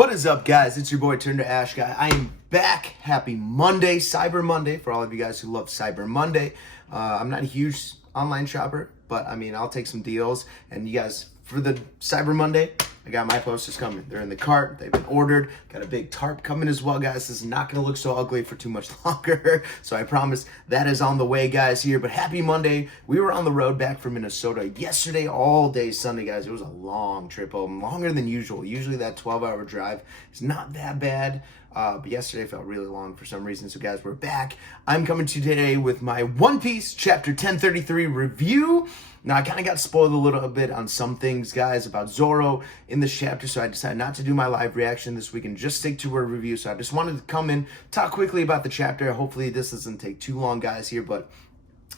What is up, guys? It's your boy Turn to Ash Guy. I am back. Happy Monday, Cyber Monday, for all of you guys who love Cyber Monday. I'm not a huge online shopper, but I mean, I'll take some deals. And you guys, for the Cyber Monday, I got my posters coming. They're in the cart. They've been ordered. Got a big tarp coming as well, guys. This is not going to look so ugly for too much longer. So I promise that is on the way, guys, here. But happy Monday. We were on the road back from Minnesota yesterday, all day Sunday, guys. It was a long trip home, longer than usual. Usually that 12-hour drive is not that bad. But yesterday felt really long for some reason. So, guys, we're back. I'm coming to you today with my One Piece Chapter 1033 review. Now, I kind of got spoiled a little bit on some things, guys, about Zorro in this chapter, so I decided not to do my live reaction this week and just stick to a review. So I just wanted to come in, talk quickly about the chapter. Hopefully this doesn't take too long, guys, here, but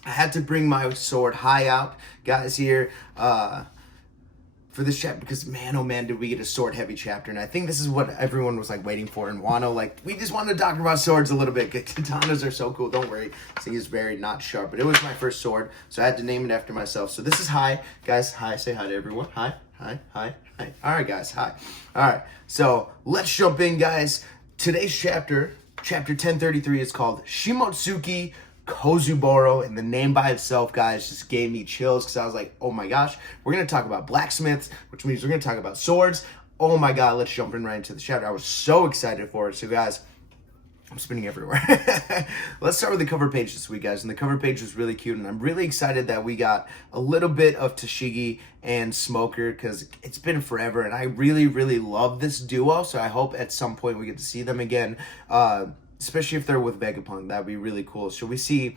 I had to bring my sword high out, guys, here, for this chapter, because man, oh man, did we get a sword heavy chapter. And I think this is what everyone was like waiting for in Wano. Like, we just wanted to talk about swords a little bit. Katanas are so cool, don't worry. This thing is very not sharp, but it was my first sword, so I had to name it after myself. So this is hi, guys. Hi, say hi to everyone. Hi, hi, hi, hi. All right, guys, hi. All right, so let's jump in, guys. Today's chapter, chapter 1033, is called Shimotsuki Kozuboro, and the name by itself, guys, just gave me chills, because I was like, oh my gosh, we're going to talk about blacksmiths, which means we're going to talk about swords. Oh my god, let's jump in right into the chapter. I was so excited for it. So, guys, I'm spinning everywhere. Let's start with the cover page this week, guys. And the cover page was really cute, and I'm really excited that we got a little bit of Tashigi and Smoker, because it's been forever, and I really, really love this duo, so I hope at some point we get to see them again, especially if they're with Vegapunk. That'd be really cool. So we see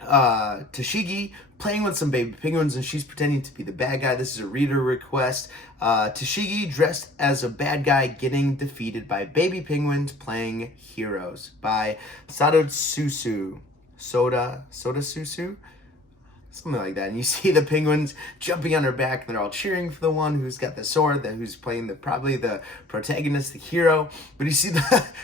Tashigi playing with some baby penguins, and she's pretending to be the bad guy. This is a reader request. Tashigi dressed as a bad guy getting defeated by baby penguins playing heroes by Soda Susu, something like that. And you see the penguins jumping on her back, and they're all cheering for the one who's got the sword, who's playing probably the protagonist, the hero. But you see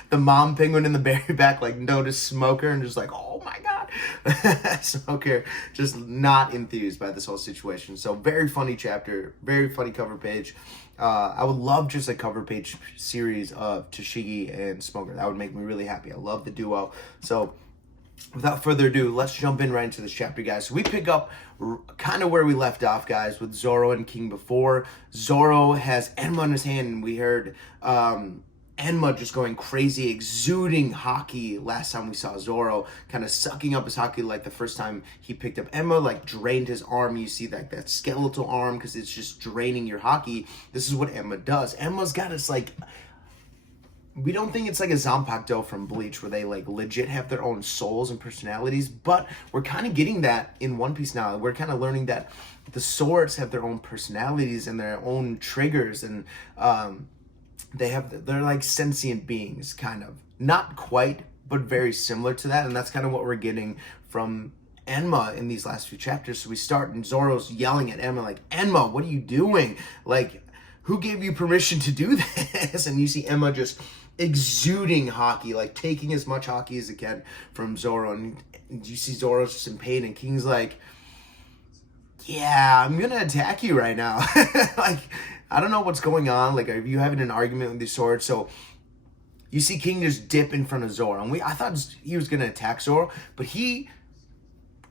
the mom penguin in the very back, like, notice Smoker and just like, oh my god. Smoker just not enthused by this whole situation. So very funny chapter, very funny cover page. I would love just a cover page series of Tashigi and Smoker. That would make me really happy. I love the duo. So without further ado, let's jump in right into this chapter, guys. So we pick up kind of where we left off, guys, with Zoro and King before. Zoro has Enma in his hand, and we heard Enma just going crazy, exuding haki last time we saw Zoro, kind of sucking up his haki like the first time he picked up Enma, like drained his arm. You see that skeletal arm, because it's just draining your haki. This is what Enma does. Enma's got us like... We don't think it's like a Zanpakuto from Bleach, where they like legit have their own souls and personalities, but we're kind of getting that in One Piece now. We're kind of learning that the swords have their own personalities and their own triggers, and they're like sentient beings, kind of. Not quite, but very similar to that, and that's kind of what we're getting from Enma in these last few chapters. So we start, and Zoro's yelling at Enma, like, Enma, what are you doing? Like, who gave you permission to do this? And you see Enma just exuding haki, like taking as much haki as it can from Zoro, and you see Zoro's just in pain, and King's like, yeah, I'm gonna attack you right now. Like, I don't know what's going on. Like, are you having an argument with your sword? So you see King just dip in front of Zoro, and I thought he was gonna attack Zoro, but he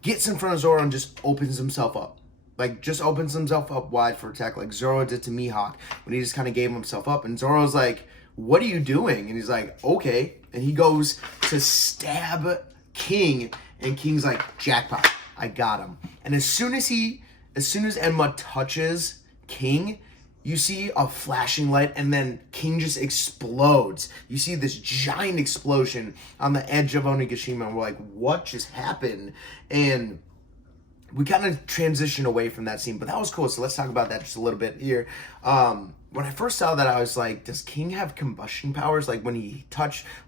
gets in front of Zoro and just opens himself up. Like, just opens himself up wide for attack, like Zoro did to Mihawk, when he just kind of gave himself up. And Zoro's like, what are you doing? And he's like, okay. And he goes to stab King, and King's like, jackpot, I got him. And as soon as Enma touches King, you see a flashing light, and then King just explodes. You see this giant explosion on the edge of Onigashima, and we're like, what just happened? And we kind of transition away from that scene, but that was cool. So let's talk about that just a little bit here. When I first saw that, I was like, does King have combustion powers? Like, when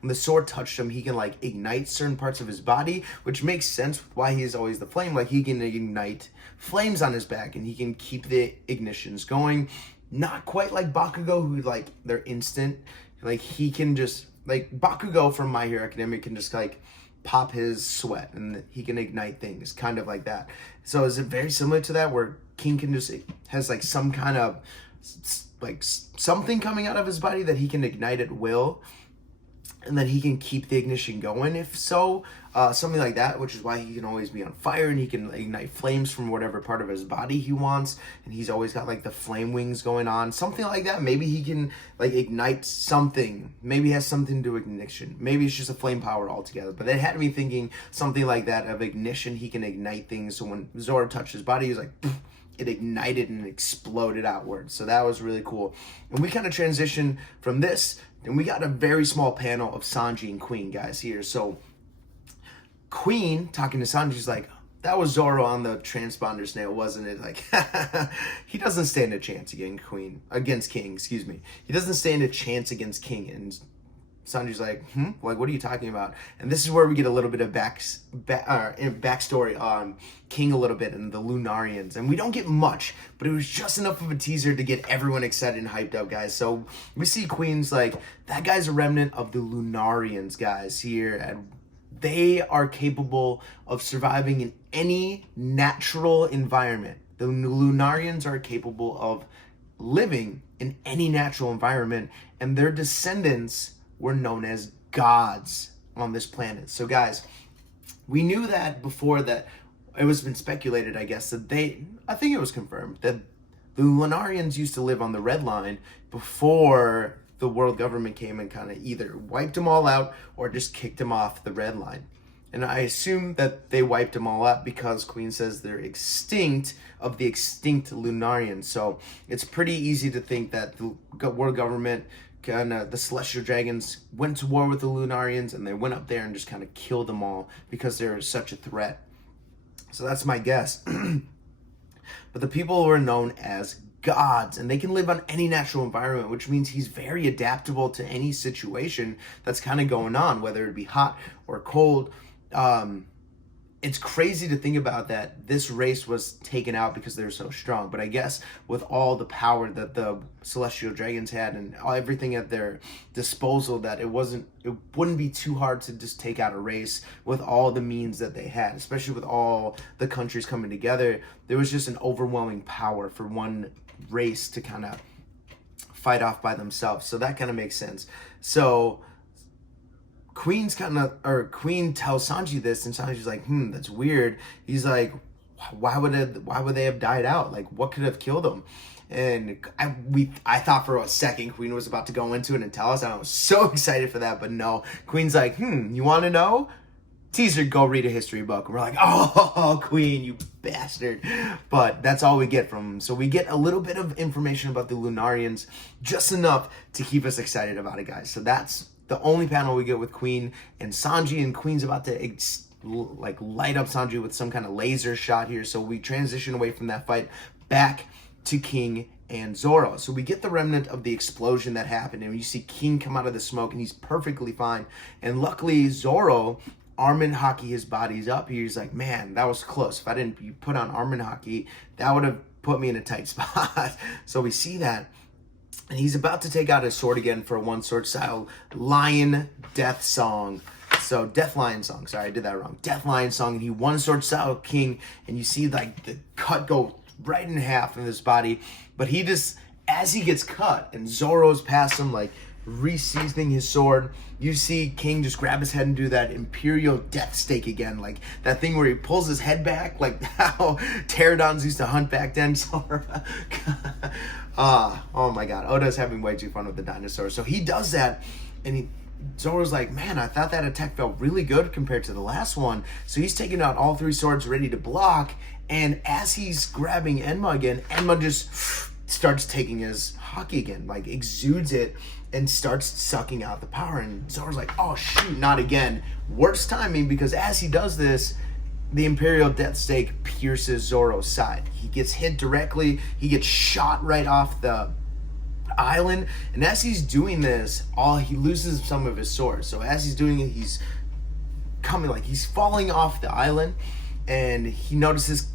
the sword touched him, he can like ignite certain parts of his body, which makes sense with why he is always the flame. Like, he can ignite flames on his back, and he can keep the ignitions going. Not quite like Bakugo, who like, they're instant. Like, he can just, like, Bakugo from My Hero Academia can just like pop his sweat, and he can ignite things, kind of like that. So is it very similar to that, where King can just has like some kind of like something coming out of his body that he can ignite at will, and then he can keep the ignition going if so, something like that, which is why he can always be on fire and he can ignite flames from whatever part of his body he wants, and he's always got like the flame wings going on, something like that. Maybe he can like ignite something, maybe it has something to do with ignition, maybe it's just a flame power altogether, but it had me thinking something like that of ignition. He can ignite things, so when Zoro touched his body, he was like poof, it ignited and exploded outward. So that was really cool. And we kind of transitioned from this, and we got a very small panel of Sanji and Queen, guys, here. So Queen talking to Sanji's like, that was Zoro on the transponder snail, wasn't it? Like, he doesn't stand a chance against King, excuse me. He doesn't stand a chance against King. And Sanji's like, like, what are you talking about? And this is where we get a little bit of backstory on King a little bit and the Lunarians. And we don't get much, but it was just enough of a teaser to get everyone excited and hyped up, guys. So we see Queen's like, that guy's a remnant of the Lunarians, guys, here. And they are capable of surviving in any natural environment. The Lunarians are capable of living in any natural environment, and their descendants were known as gods on this planet. So guys, we knew that before, that it was been speculated, I guess, that I think it was confirmed, that the Lunarians used to live on the Red Line before the world government came and kind of either wiped them all out or just kicked them off the Red Line. And I assume that they wiped them all out because Queen says they're extinct of the extinct Lunarians. So it's pretty easy to think that the world government, the Celestial Dragons, went to war with the Lunarians, and they went up there and just kind of killed them all because they're such a threat. So that's my guess. But the people were known as gods, and they can live on any natural environment, which means he's very adaptable to any situation that's kind of going on, whether it be hot or cold. It's crazy to think about that this race was taken out because they're so strong. But I guess with all the power that the Celestial Dragons had and everything at their disposal, that it wouldn't be too hard to just take out a race with all the means that they had, especially with all the countries coming together. There was just an overwhelming power for one race to kind of fight off by themselves. So that kind of makes sense. So Queen tells Sanji this, and Sanji's like, that's weird. He's like, why would they have died out? Like, what could have killed them? And I thought for a second Queen was about to go into it and tell us, and I was so excited for that, but no. Queen's like, you want to know? Teaser, go read a history book. And we're like, oh, Queen, you bastard. But that's all we get from him. So we get a little bit of information about the Lunarians, just enough to keep us excited about it, guys. So that's the only panel we get with Queen and Sanji, and Queen's about to light up Sanji with some kind of laser shot here. So we transition away from that fight back to King and Zoro. So we get the remnant of the explosion that happened, and you see King come out of the smoke, and he's perfectly fine. And luckily, Zoro, Armin Haki, his body's up. He's like, man, that was close. If I didn't put on Armin Haki, that would have put me in a tight spot. So we see that. And he's about to take out his sword again for a one sword style lion death song. So Death Lion song. Sorry, I did that wrong. Death Lion song. And he one sword style King. And you see like the cut go right in half in his body. But he just, as he gets cut and Zoro's past him, like re-seasoning his sword, you see King just grab his head and do that Imperial Death Stake again. Like that thing where he pulls his head back, like how pterodons used to hunt back then. Oh my god, Oda's having way too fun with the dinosaurs. So he does that, and Zoro's like, man, I thought that attack felt really good compared to the last one. So he's taking out all three swords ready to block, and as he's grabbing Enma again, Enma just starts taking his haki again, like exudes it and starts sucking out the power. And Zoro's like, oh shoot, not again. Worst timing, because as he does this, the Imperial Death Stake pierces Zoro's side. He gets hit directly. He gets shot right off the island. And as he's doing this, he loses some of his sword. So as he's doing it, he's falling off the island, and he notices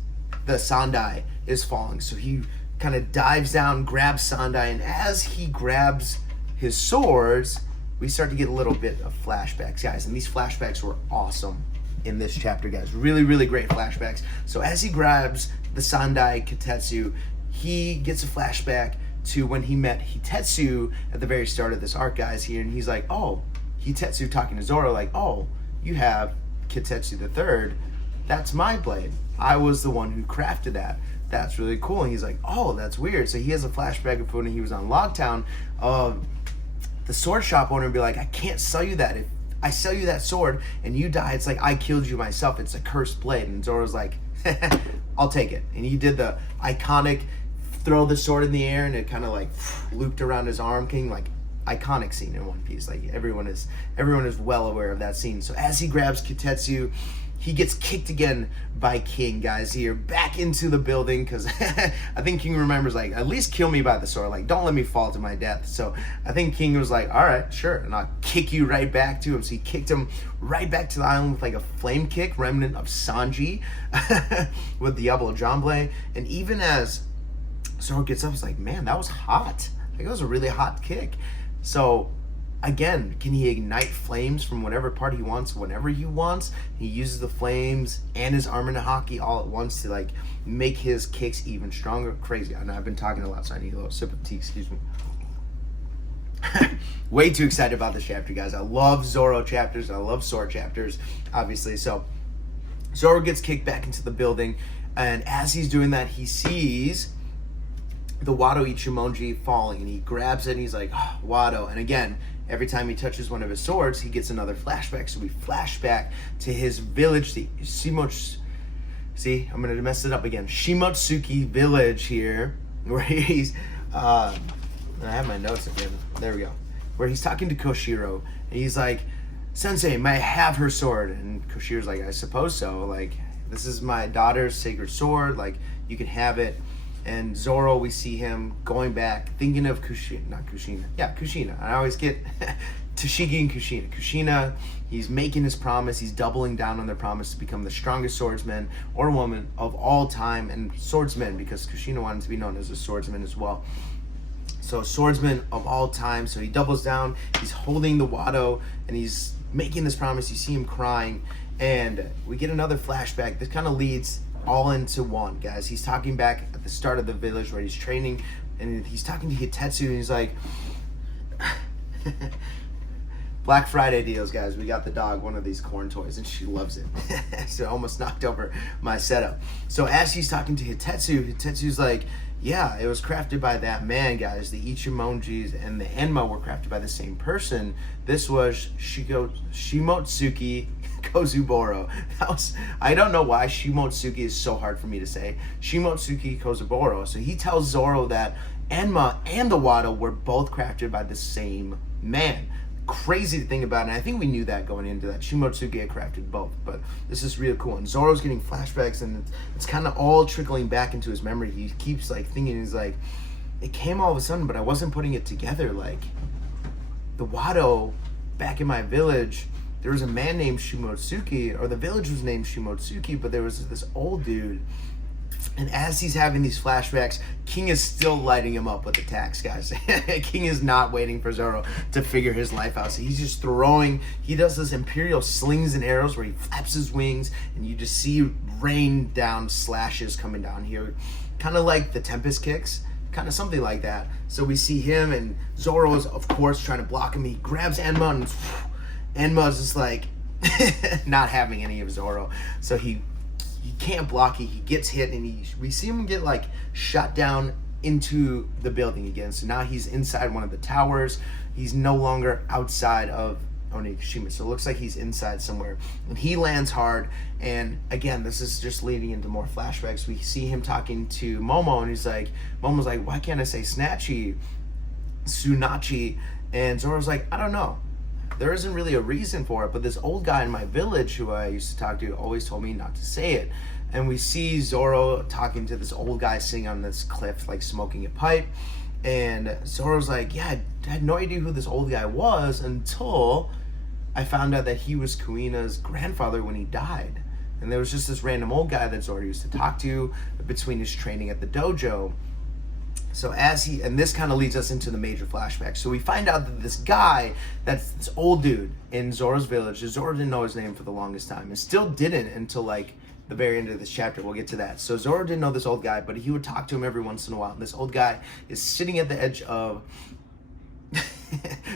the Sandai is falling. So he kind of dives down, grabs Sandai, and as he grabs his swords, we start to get a little bit of flashbacks, guys. And these flashbacks were awesome in this chapter, guys. Really, really great flashbacks. So as he grabs the Sandai Katetsu, he gets a flashback to when he met Hitetsu at the very start of this arc, guys, here. And he's like, oh, Hitetsu talking to Zoro, like, oh, you have Kitetsu the Third. That's my blade. I was the one who crafted that. That's really cool. And he's like, oh, that's weird. So he has a flashback of when he was on Logtown of the sword shop owner be like, I can't sell you that. If I sell you that sword and you die, it's like I killed you myself. It's a cursed blade. And Zoro's like, I'll take it. And he did the iconic throw the sword in the air and it kind of like looped around his arm, king, like iconic scene in One Piece. Like everyone is well aware of that scene. So as he grabs Kitetsu, he gets kicked again by King, guys, here back into the building, because I think King remembers, like, at least kill me by the sword, like, don't let me fall to my death. So I think King was like, all right, sure, and I'll kick you right back to him. So he kicked him right back to the island with like a flame kick, remnant of Sanji with Diablo Jamble. And even as Zoro gets up, it's like, man, that was hot. Like, that was a really hot kick. So again, can he ignite flames from whatever part he wants, whenever he wants? He uses the flames and his armor and haki all at once to like make his kicks even stronger. Crazy. I know I've been talking a lot, so I need a little sip of tea, excuse me. Way too excited about this chapter, guys. I love Zoro chapters. I love sword chapters, obviously. So Zoro gets kicked back into the building, and as he's doing that, he sees the Wado Ichimonji falling, and he grabs it and he's like, oh, Wado. And again, every time he touches one of his swords, he gets another flashback. So we flash back to his village, the Shimotsuki. See, I'm gonna mess it up again. Shimotsuki village here, where he's I have my notes again. There we go. Where he's talking to Koshiro, and he's like, Sensei, may I have her sword? And Koshiro's like, I suppose so. Like, this is my daughter's sacred sword. Like, you can have it. And Zoro, we see him going back, thinking of Kushina. I always get Toshigi and Kushina. Kushina, he's making his promise. He's doubling down on their promise to become the strongest swordsman or woman of all time. And swordsman, because Kushina wanted to be known as a swordsman as well. So swordsman of all time. So he doubles down. He's holding the Wado, and he's making this promise. You see him crying. And we get another flashback. This kind of leads all into one, guys. He's talking back at the start of the village where he's training, and he's talking to Hitetsu, and he's like, Black Friday deals, guys. We got the dog one of these corn toys, and she loves it. So I almost knocked over my setup. So as he's talking to Hitetsu's like, yeah, it was crafted by that man, guys. The Ichimonjis and the Enma were crafted by the same person. This was Shimotsuki Kozuboro. I don't know why Shimotsuki is so hard for me to say. Shimotsuki Kozuboro. So he tells Zoro that Enma and the Wado were both crafted by the same man. Crazy to think about, and I think we knew that going into that. Shimotsuki had crafted both, but this is really cool. And Zoro's getting flashbacks, and it's kind of all trickling back into his memory. He keeps like thinking, he's like, it came all of a sudden, but I wasn't putting it together. Like, the Wado back in my village, there was a man named Shimotsuki, or the village was named Shimotsuki, but there was this old dude. And as he's having these flashbacks, King is still lighting him up with attacks, guys. King is not waiting for Zoro to figure his life out. So he's just throwing, he does this imperial slings and arrows where he flaps his wings, and you just see rain down slashes coming down here. Kind of like the Tempest kicks, kind of something like that. So we see him, and Zoro is, of course, trying to block him. He grabs Enma, and Enma's just like not having any of Zoro. So he can't block it. He gets hit, and we see him get like shot down into the building again. So now he's inside one of the towers. He's no longer outside of Onigashima. So it looks like he's inside somewhere. And he lands hard. And again, this is just leading into more flashbacks. We see him talking to Momo, and he's like, Momo's like, why can't I say Snatchy? Tsunachi? And Zoro's like, I don't know. There isn't really a reason for it, but this old guy in my village who I used to talk to always told me not to say it. And we see Zoro talking to this old guy sitting on this cliff, like smoking a pipe. And Zoro's like, yeah, I had no idea who this old guy was until I found out that he was Kuina's grandfather when he died. And there was just this random old guy that Zoro used to talk to between his training at the dojo. So and this kind of leads us into the major flashback. So we find out that this guy, that's this old dude in Zoro's village, Zoro didn't know his name for the longest time, and still didn't until like the very end of this chapter. We'll get to that. So Zoro didn't know this old guy, but he would talk to him every once in a while. And this old guy is sitting at the edge of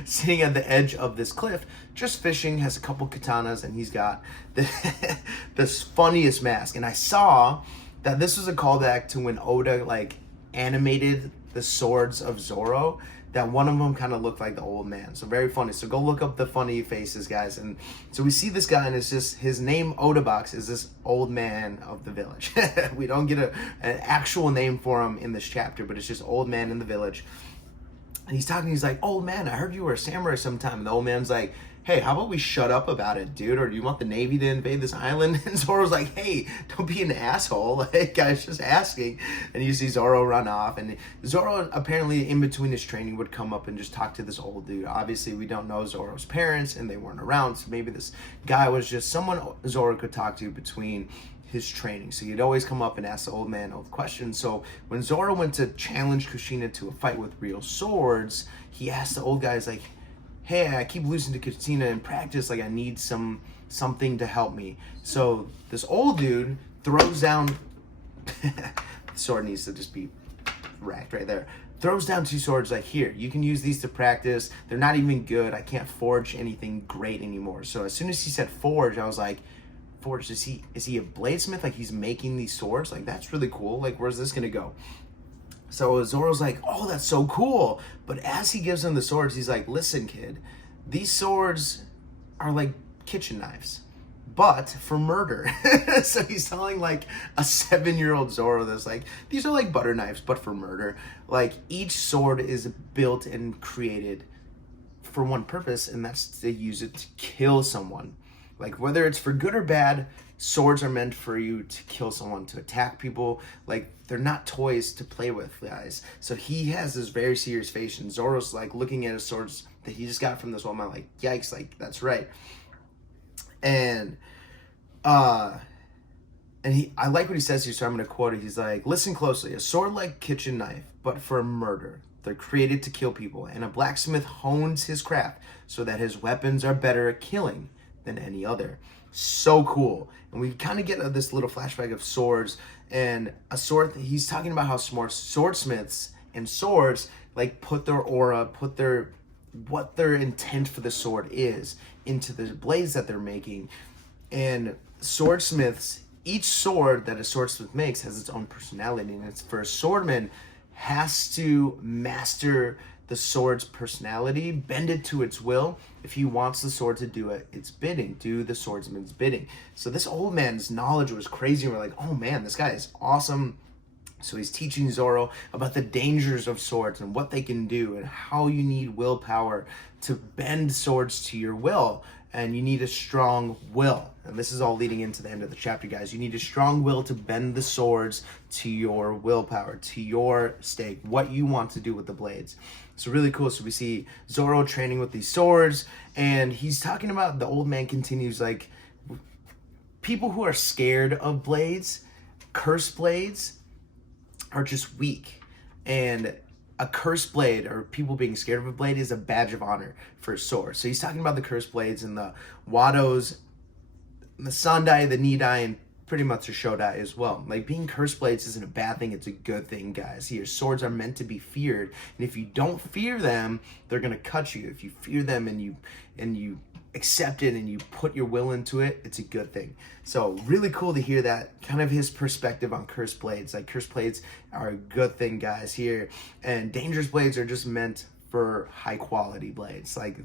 sitting at the edge of this cliff, just fishing, has a couple katanas, and he's got this funniest mask. And I saw that this was a callback to when Oda like animated the swords of Zorro, that one of them kind of looked like the old man. So very funny. So go look up the funny faces, guys. And so we see this guy, and it's just his name, Oda Box, is this old man of the village. We don't get an actual name for him in this chapter, but it's just old man in the village. And he's talking, he's like, "Old man, I heard you were a samurai sometime." And the old man's like, "Hey, how about we shut up about it, dude? Or do you want the Navy to invade this island?" And Zoro's like, "Hey, don't be an asshole. Like, guy's just asking." And you see Zoro run off. And Zoro, apparently, in between his training, would come up and just talk to this old dude. Obviously, we don't know Zoro's parents, and they weren't around. So maybe this guy was just someone Zoro could talk to between his training. So he'd always come up and ask the old man old questions. So when Zoro went to challenge Kushina to a fight with real swords, he asked the old guy, he's like, "Hey, I keep losing to Katana in practice. Like, I need something to help me." So this old dude throws down. The sword needs to just be racked right there. Throws down two swords. Like, "Here, you can use these to practice. They're not even good. I can't forge anything great anymore." So as soon as he said forge, I was like, "Forge? Is he a bladesmith? Like, he's making these swords? Like, that's really cool. Like, where's this gonna go?" So Zoro's like, "Oh, that's so cool." But as he gives him the swords, he's like, "Listen, kid, these swords are like kitchen knives, but for murder." So he's telling like a 7-year-old Zoro this, like, these are like butter knives, but for murder. Like, each sword is built and created for one purpose, and that's to use it to kill someone. Like, whether it's for good or bad, swords are meant for you to kill someone, to attack people. Like, they're not toys to play with, guys. So he has this very serious face, and Zoro's like looking at his swords that he just got from this old man, like, yikes, like, that's right. And I like what he says here, so I'm going to quote it. He's like, "Listen closely. A sword like kitchen knife, but for murder. They're created to kill people, and a blacksmith hones his craft so that his weapons are better at killing than any other." So cool. And we kind of get this little flashback of swords, and a sword, he's talking about how swordsmiths and swords like put their aura, put what their intent for the sword is into the blades that they're making. And swordsmiths, each sword that a swordsmith makes has its own personality, and it's for a swordman has to master the sword's personality, bend it to its will. If he wants the sword to do its bidding, do the swordsman's bidding. So this old man's knowledge was crazy. And we're like, "Oh man, this guy is awesome." So he's teaching Zoro about the dangers of swords and what they can do, and how you need willpower to bend swords to your will. And you need a strong will. And this is all leading into the end of the chapter, guys. You need a strong will to bend the swords to your willpower, to your stake, what you want to do with the blades. So really cool. So we see Zoro training with these swords, and he's talking about, the old man continues, like, people who are scared of blades, cursed blades, are just weak. And a cursed blade, or people being scared of a blade, is a badge of honor for a sword. So he's talking about the cursed blades and the Wados, the Sandai, the Nidai, and pretty much the Shodai as well. Like, being cursed blades isn't a bad thing, it's a good thing, guys. Your swords are meant to be feared, and if you don't fear them, they're gonna cut you. If you fear them and you accept it and you put your will into it, it's a good thing. So really cool to hear that, kind of his perspective on cursed blades. Like, cursed blades are a good thing, guys, here. And dangerous blades are just meant for high quality blades. Like,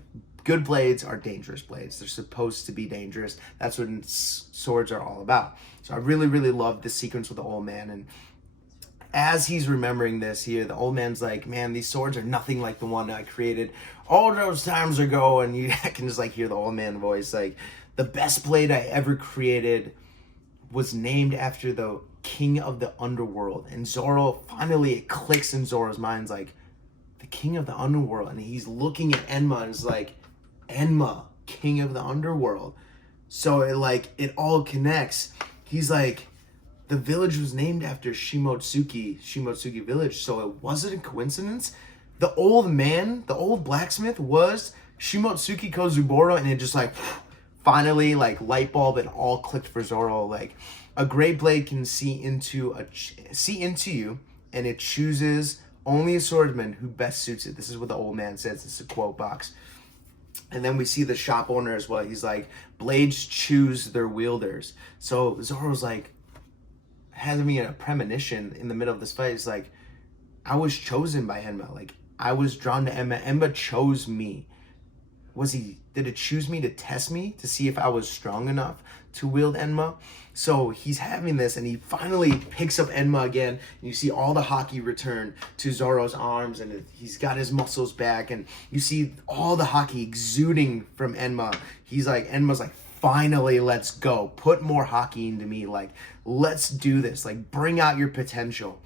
good blades are dangerous blades. They're supposed to be dangerous. That's what swords are all about. So I really, really love this sequence with the old man. And as he's remembering this here, the old man's like, "Man, these swords are nothing like the one I created all those times ago." And I can just like hear the old man voice, like, "The best blade I ever created was named after the king of the underworld." And Zoro, finally it clicks in Zoro's mind, like, the king of the underworld. And he's looking at Enma and is like, Enma, king of the underworld. So it all connects. He's like, the village was named after Shimotsuki village, so it wasn't a coincidence. The old man, the old blacksmith, was Shimotsuki Kozuboro, and it just like finally like light bulb, and all clicked for Zoro. Like, A great blade can see into you, and it chooses only a swordsman who best suits it. This is what the old man says. This is a quote box. And then we see the shop owner as well. He's like, blades choose their wielders. So Zoro's like, having a premonition in the middle of this fight. It's like, I was chosen by Enma. Like, I was drawn to Enma. Enma chose me. Did it choose me to test me to see if I was strong enough to wield Enma? So he's having this, and he finally picks up Enma again, and you see all the haki return to Zoro's arms, and he's got his muscles back, and you see all the haki exuding from Enma. Enma's like, finally, let's go. Put more haki into me. Like, let's do this. Like, bring out your potential.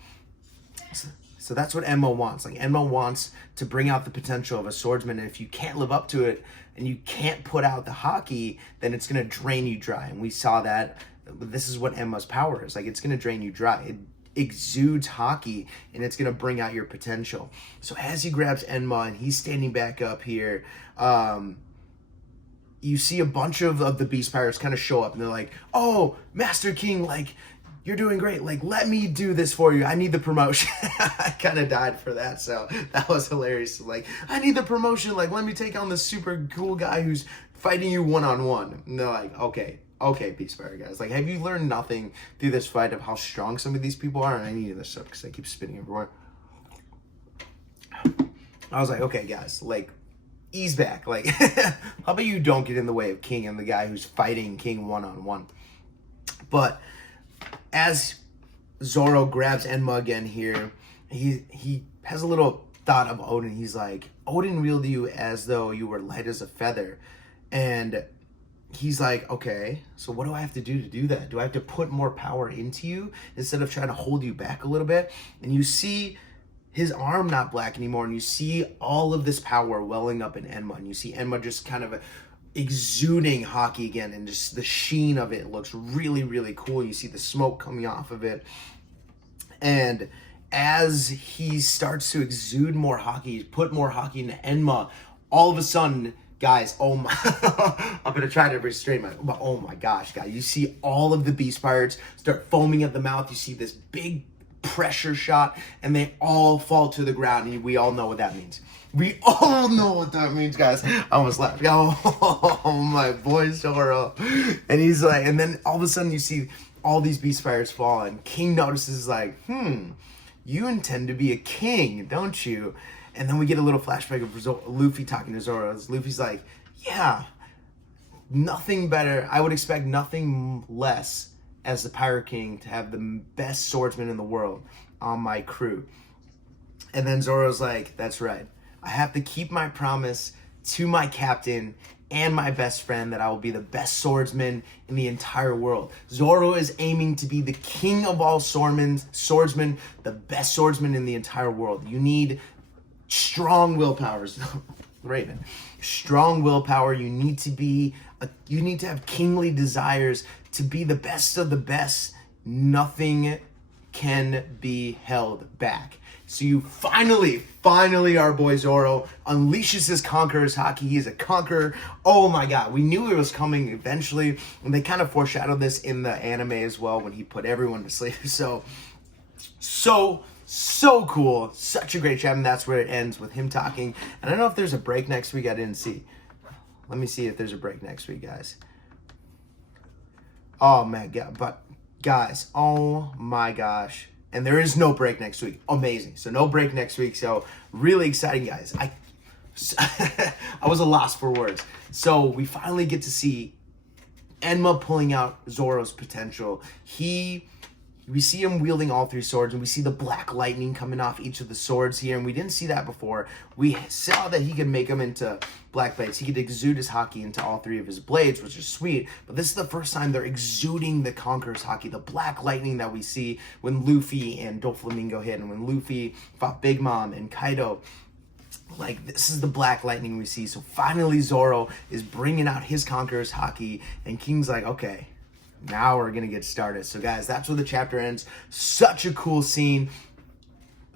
So that's what Enma wants. Like, Enma wants to bring out the potential of a swordsman, and if you can't live up to it, and you can't put out the haki, then it's going to drain you dry. And we saw that. This is what Enma's power is. Like, it's going to drain you dry. It exudes haki, and it's going to bring out your potential. So as he grabs Enma, and he's standing back up here, you see a bunch of the Beast Pirates kind of show up, and they're like, oh, Master King, like, you're doing great. Like, let me do this for you. I need the promotion. I kind of died for that, so that was hilarious. Like, I need the promotion. Like, let me take on this super cool guy who's fighting you one-on-one. And they're like, okay, Beast Pirate guys. Like, have you learned nothing through this fight of how strong some of these people are? And I needed this stuff because I keep spinning everywhere. I was like, okay, guys, like, ease back. Like, how about you don't get in the way of King and the guy who's fighting King one-on-one? But as Zoro grabs Enma again here, he has a little thought of Odin. He's like, Odin wielded you as though you were light as a feather. And he's like, okay, so what do I have to do that? Do I have to put more power into you instead of trying to hold you back a little bit? And you see his arm not black anymore, and you see all of this power welling up in Enma, and you see Enma just kind of exuding haki again, and just the sheen of it looks really, really cool. You see the smoke coming off of it, and as he starts to exude more haki, put more haki into Enma, all of a sudden, guys, oh my, I'm gonna try to restrain oh my gosh, guys, you see all of the Beast Pirates start foaming at the mouth. You see this big pressure shot, and they all fall to the ground, and we all know what that means. We all know what that means, guys. I almost laughed. Oh, my boy Zorro. And he's like, and then all of a sudden you see all these Beast Pirates fall, and King notices like, you intend to be a king, don't you? And then we get a little flashback of Luffy talking to Zorro. Luffy's like, yeah, nothing better. I would expect nothing less as the Pirate King to have the best swordsman in the world on my crew. And then Zoro's like, that's right. I have to keep my promise to my captain and my best friend that I will be the best swordsman in the entire world. Zoro is aiming to be the king of all swordsmen, the best swordsman in the entire world. You need strong willpower. Raven. Strong willpower. You need to have kingly desires to be the best of the best. Nothing can be held back. So you finally, our boy Zoro unleashes his conqueror's haki. He is a conqueror. Oh my god, we knew it was coming eventually, and they kind of foreshadowed this in the anime as well when he put everyone to sleep. So cool. Such a great chapter, and that's where it ends with him talking. And I don't know if there's a break next week. I didn't see. Let me see if there's a break next week, guys. Oh my god, but guys, oh my gosh. And there is no break next week. Amazing. So no break next week. So really exciting, guys. I was a loss for words. So we finally get to see Enma pulling out Zoro's potential. We see him wielding all three swords, and we see the black lightning coming off each of the swords here, and we didn't see that before. We saw that he could make them into black blades. He could exude his haki into all three of his blades, which is sweet, but this is the first time they're exuding the Conqueror's haki, the black lightning that we see when Luffy and Doflamingo hit, and when Luffy fought Big Mom and Kaido. Like, this is the black lightning we see. So finally Zoro is bringing out his Conqueror's haki, and King's like, okay, now we're gonna get started. So guys, that's where the chapter ends. Such a cool scene.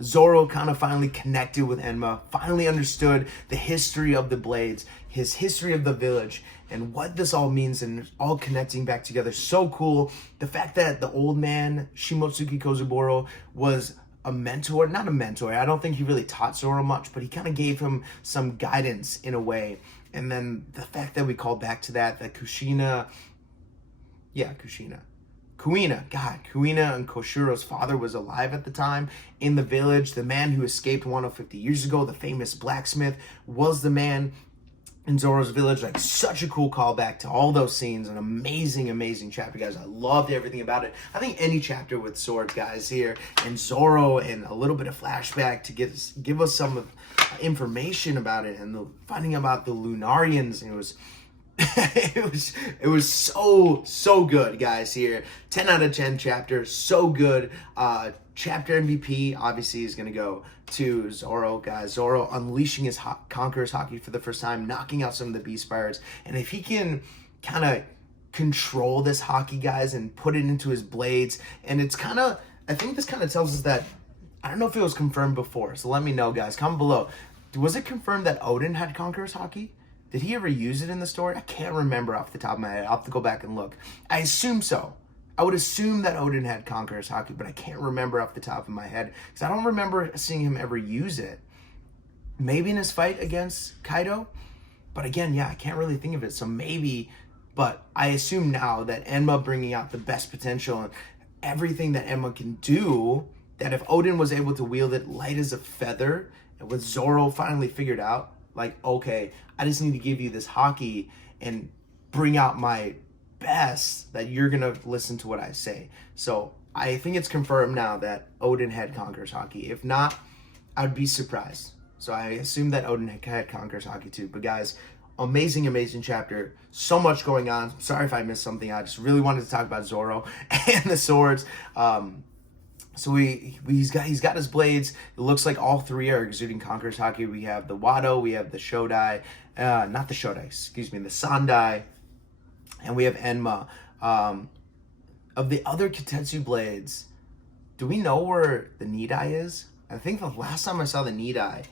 Zorro kind of finally connected with Enma, finally understood the history of the blades, his history of the village, and what this all means, and all connecting back together. So cool. The fact that the old man, Shimotsuki Kozuboro, was a mentor, not a mentor. I don't think he really taught Zorro much, but he kind of gave him some guidance in a way. And then the fact that we called back to that Kuina and Koshuro's father was alive at the time in the village. The man who escaped 150 years ago, the famous blacksmith, was the man in Zoro's village. Like, such a cool callback to all those scenes. An amazing chapter, guys. I loved everything about it. I think any chapter with swords, guys, here, and Zoro, and a little bit of flashback to give us some information about it, and finding about the Lunarians. It was it was so good, guys. Here, 10 out of 10 chapter, so good. Chapter MVP obviously is going to go to Zorro, guys. Zorro unleashing his Conqueror's Haki for the first time, knocking out some of the Beast Spirits. And if he can kind of control this Haki, guys, and put it into his blades, and it's kind of, I think this kind of tells us that, I don't know if it was confirmed before, so let me know, guys. Comment below. Was it confirmed that Odin had Conqueror's Haki? Did he ever use it in the story? I can't remember off the top of my head. I'll have to go back and look. I assume so. I would assume that Odin had Conqueror's Haki, but I can't remember off the top of my head because I don't remember seeing him ever use it. Maybe in his fight against Kaido, but again, yeah, I can't really think of it. So maybe, but I assume now that Enma bringing out the best potential and everything that Enma can do, that if Odin was able to wield it light as a feather, and with Zorro finally figured out, like, okay, I just need to give you this Haki and bring out my best, that you're gonna listen to what I say. So I think it's confirmed now that Odin had Conqueror's Haki. If not, I'd be surprised. So I assume that Odin had Conqueror's Haki too. But guys, amazing chapter. So much going on. Sorry if I missed something. I just really wanted to talk about Zorro and the swords. So he's got his blades. It looks like all three are exuding Conqueror's Haki. We have the Wado, we have the Shodai, not the Shodai, excuse me, the Sandai, and we have Enma. Of the other Kitetsu blades, do we know where the Nidai is? I think the last time I saw the Nidai,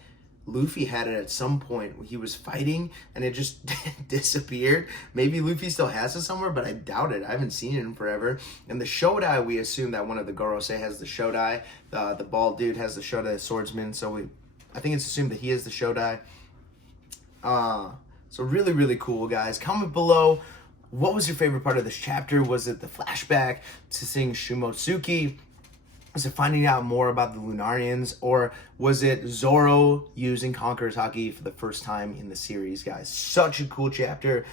Luffy had it at some point. He was fighting and it just disappeared. Maybe Luffy still has it somewhere, but I doubt it. I haven't seen it in forever. And the Shodai, we assume that one of the Gorosei has the Shodai. The bald dude has the Shodai, the swordsman. So I think it's assumed that he is the Shodai. So really cool, guys. Comment below, what was your favorite part of this chapter? Was it the flashback to seeing Shimotsuki? Was it finding out more about the Lunarians, or was it Zorro using Conqueror's Haki for the first time in the series, guys? Such a cool chapter.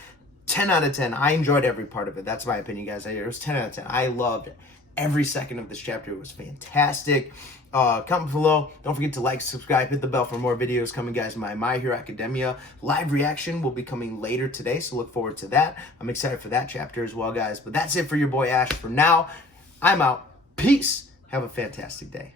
10 out of 10. I enjoyed every part of it. That's my opinion, guys. It was 10 out of 10. I loved every second of this chapter. It was fantastic. Comment below. Don't forget to like, subscribe, hit the bell for more videos coming, guys. My Hero Academia live reaction will be coming later today, so look forward to that. I'm excited for that chapter as well, guys. But that's it for your boy Ash. For now, I'm out. Peace. Have a fantastic day.